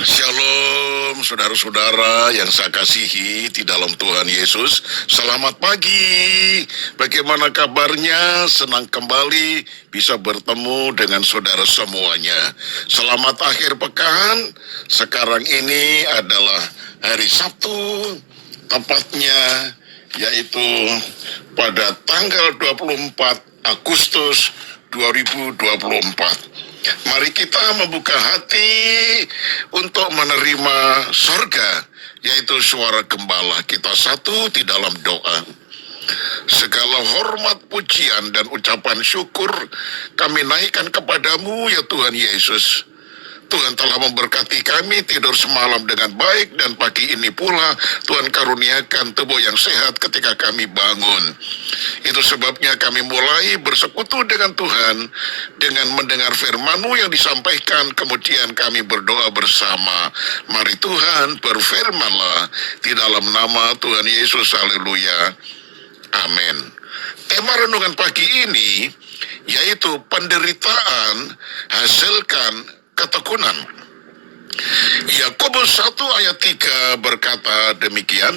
Shalom saudara-saudara yang saya kasihi di dalam Tuhan Yesus. Selamat pagi. Bagaimana kabarnya? Senang kembali bisa bertemu dengan saudara semuanya. Selamat akhir pekan. Sekarang ini adalah hari Sabtu, tepatnya yaitu pada tanggal 24 Agustus 2024. Mari kita membuka hati untuk menerima sorga, yaitu suara gembala. Kita satu di dalam doa. Segala hormat, pujian, dan ucapan syukur kami naikkan kepadamu ya Tuhan Yesus. Tuhan telah memberkati kami tidur semalam dengan baik, dan pagi ini pula Tuhan karuniakan tubuh yang sehat ketika kami bangun. Itu sebabnya kami mulai bersekutu dengan Tuhan dengan mendengar firman-Mu yang disampaikan, kemudian kami berdoa bersama. Mari Tuhan berfirman-Lah di dalam nama Tuhan Yesus. Haleluya. Amin. Tema renungan pagi ini yaitu penderitaan hasilkan ketekunan. Yakobus 1 ayat 3 berkata demikian,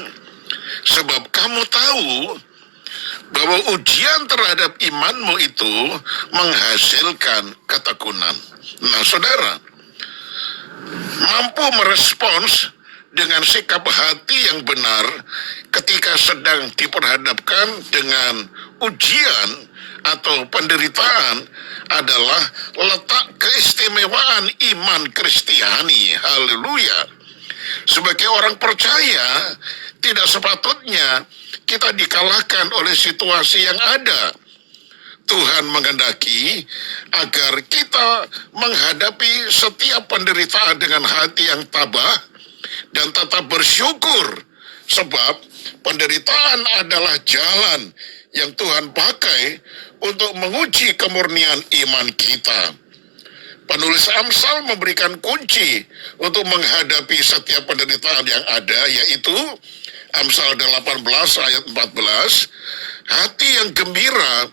sebab kamu tahu bahwa ujian terhadap imanmu itu menghasilkan ketekunan. Nah, saudara, mampu merespons dengan sikap hati yang benar ketika sedang diperhadapkan dengan ujian atau penderitaan adalah letak keistimewaan iman Kristiani. Haleluya. Sebagai orang percaya, tidak sepatutnya kita dikalahkan oleh situasi yang ada. Tuhan menghendaki agar kita menghadapi setiap penderitaan dengan hati yang tabah dan tetap bersyukur, sebab penderitaan adalah jalan yang Tuhan pakai untuk menguji kemurnian iman kita. Penulis Amsal memberikan kunci untuk menghadapi setiap penderitaan yang ada, yaitu Amsal 18 ayat 14, hati yang gembira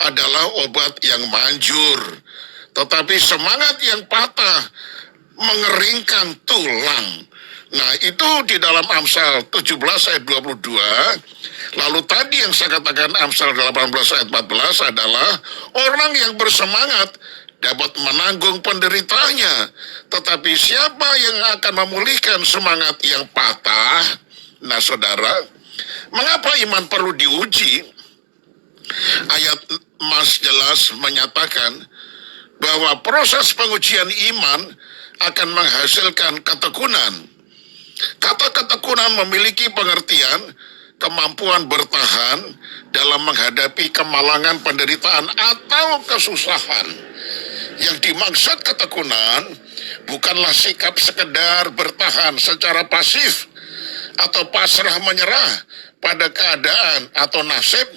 adalah obat yang manjur, tetapi semangat yang patah mengeringkan tulang. Nah, itu di dalam Amsal 17 ayat 22. Lalu tadi yang saya katakan Amsal 18 ayat 14 adalah orang yang bersemangat dapat menanggung penderitaannya. Tetapi siapa yang akan memulihkan semangat yang patah? Nah, saudara, mengapa iman perlu diuji? Ayat Mas jelas menyatakan bahwa proses pengujian iman akan menghasilkan ketekunan. Kata ketekunan memiliki pengertian kemampuan bertahan dalam menghadapi kemalangan, penderitaan, atau kesusahan. Yang dimaksud ketekunan bukanlah sikap sekedar bertahan secara pasif atau pasrah menyerah pada keadaan atau nasib,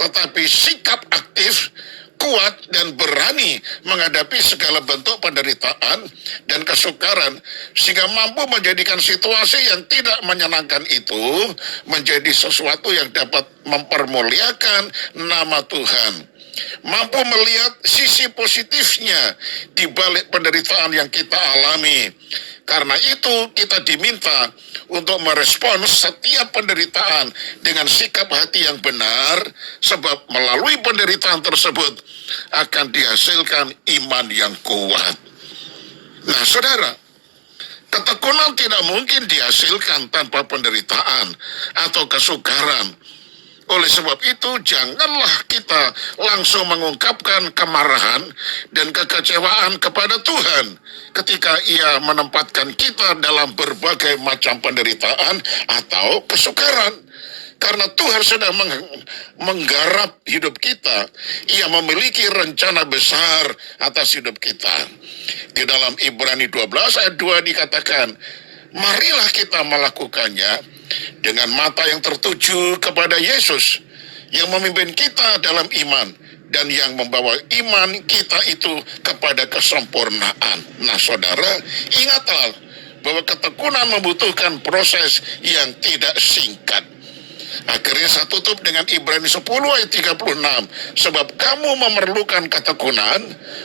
tetapi sikap aktif, kuat, dan berani menghadapi segala bentuk penderitaan dan kesukaran, sehingga mampu menjadikan situasi yang tidak menyenangkan itu menjadi sesuatu yang dapat mempermuliakan nama Tuhan. Mampu melihat sisi positifnya di balik penderitaan yang kita alami. Karena itu kita diminta untuk merespons setiap penderitaan dengan sikap hati yang benar, sebab melalui penderitaan tersebut akan dihasilkan iman yang kuat. Nah, saudara, ketekunan tidak mungkin dihasilkan tanpa penderitaan atau kesukaran. Oleh sebab itu, janganlah kita langsung mengungkapkan kemarahan dan kekecewaan kepada Tuhan ketika Ia menempatkan kita dalam berbagai macam penderitaan atau kesukaran. Karena Tuhan sedang menggarap hidup kita. Ia memiliki rencana besar atas hidup kita. Di dalam Ibrani 12 ayat 2 dikatakan, marilah kita melakukannya dengan mata yang tertuju kepada Yesus yang memimpin kita dalam iman dan yang membawa iman kita itu kepada kesempurnaan. Nah, saudara, ingatlah bahwa ketekunan membutuhkan proses yang tidak singkat. Akhirnya saya tutup dengan Ibrani 10 ayat 36. Sebab kamu memerlukan ketekunan,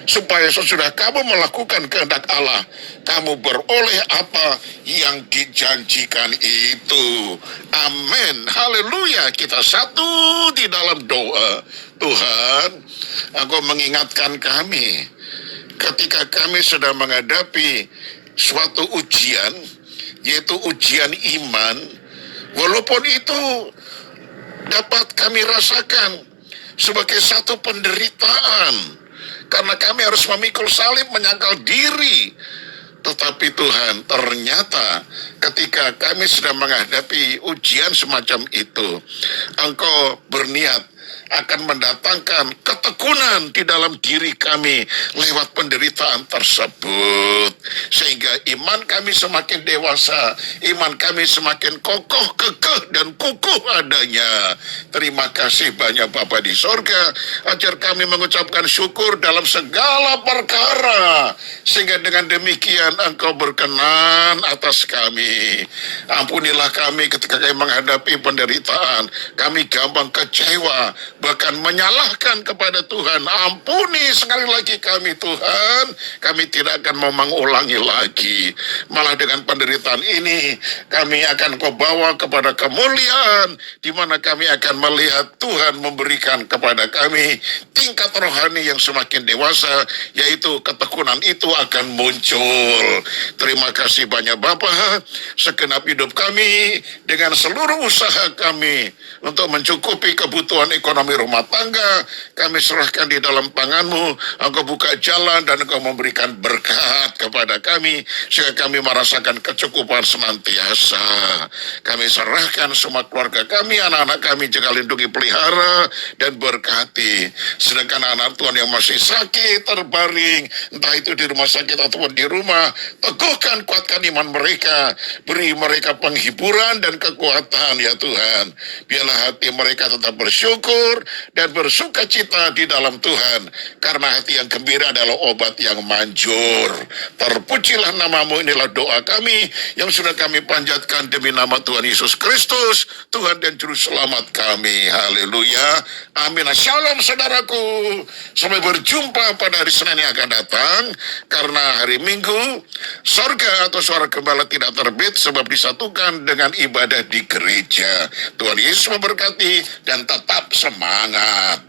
supaya sesudah kamu melakukan kehendak Allah, kamu beroleh apa yang dijanjikan itu. Amin. Haleluya. Kita satu di dalam doa. Tuhan, Engkau mengingatkan kami ketika kami sedang menghadapi suatu ujian, yaitu ujian iman, walaupun itu dapat kami rasakan sebagai satu penderitaan, karena kami harus memikul salib, menyangkal diri. Tetapi Tuhan, ternyata ketika kami sedang menghadapi ujian semacam itu, Engkau berniat akan mendatangkan ketekunan di dalam diri kami lewat penderitaan tersebut, sehingga iman kami semakin dewasa, iman kami semakin kokoh, kekeh, dan kukuh adanya. Terima kasih banyak Bapa di sorga, ajar kami mengucapkan syukur dalam segala perkara, sehingga dengan demikian Engkau berkenan atas kami. Ampunilah kami ketika kami menghadapi penderitaan, kami gampang kecewa, bahkan menyalahkan kepada Tuhan. Ampuni sekali lagi kami Tuhan, kami tidak akan mau mengulangi lagi. Malah dengan penderitaan ini kami akan Kau bawa kepada kemuliaan, di mana kami akan melihat Tuhan memberikan kepada kami tingkat rohani yang semakin dewasa, yaitu ketekunan itu akan muncul. Terima kasih banyak Bapa, segenap hidup kami dengan seluruh usaha kami untuk mencukupi kebutuhan ekonomi rumah tangga, kami serahkan di dalam tangan-Mu. Engkau buka jalan dan Engkau memberikan berkat kepada kami, sehingga kami merasakan kecukupan senantiasa. Kami serahkan semua keluarga kami, anak-anak kami juga lindungi, pelihara, dan berkati. Sedangkan anak Tuhan yang masih sakit, terbaring, entah itu di rumah sakit ataupun di rumah, teguhkan, kuatkan iman mereka, beri mereka penghiburan dan kekuatan ya Tuhan. Biarlah hati mereka tetap bersyukur dan bersuka cita di dalam Tuhan, karena hati yang gembira adalah obat yang manjur. Terpujilah nama-Mu, inilah doa kami yang sudah kami panjatkan demi nama Tuhan Yesus Kristus, Tuhan dan Juru Selamat kami. Haleluya. Amin. Shalom saudaraku. Sampai berjumpa pada hari Senin yang akan datang, karena hari Minggu sorga atau suara gembala tidak terbit, sebab disatukan dengan ibadah di gereja. Tuhan Yesus memberkati dan tetap semangat.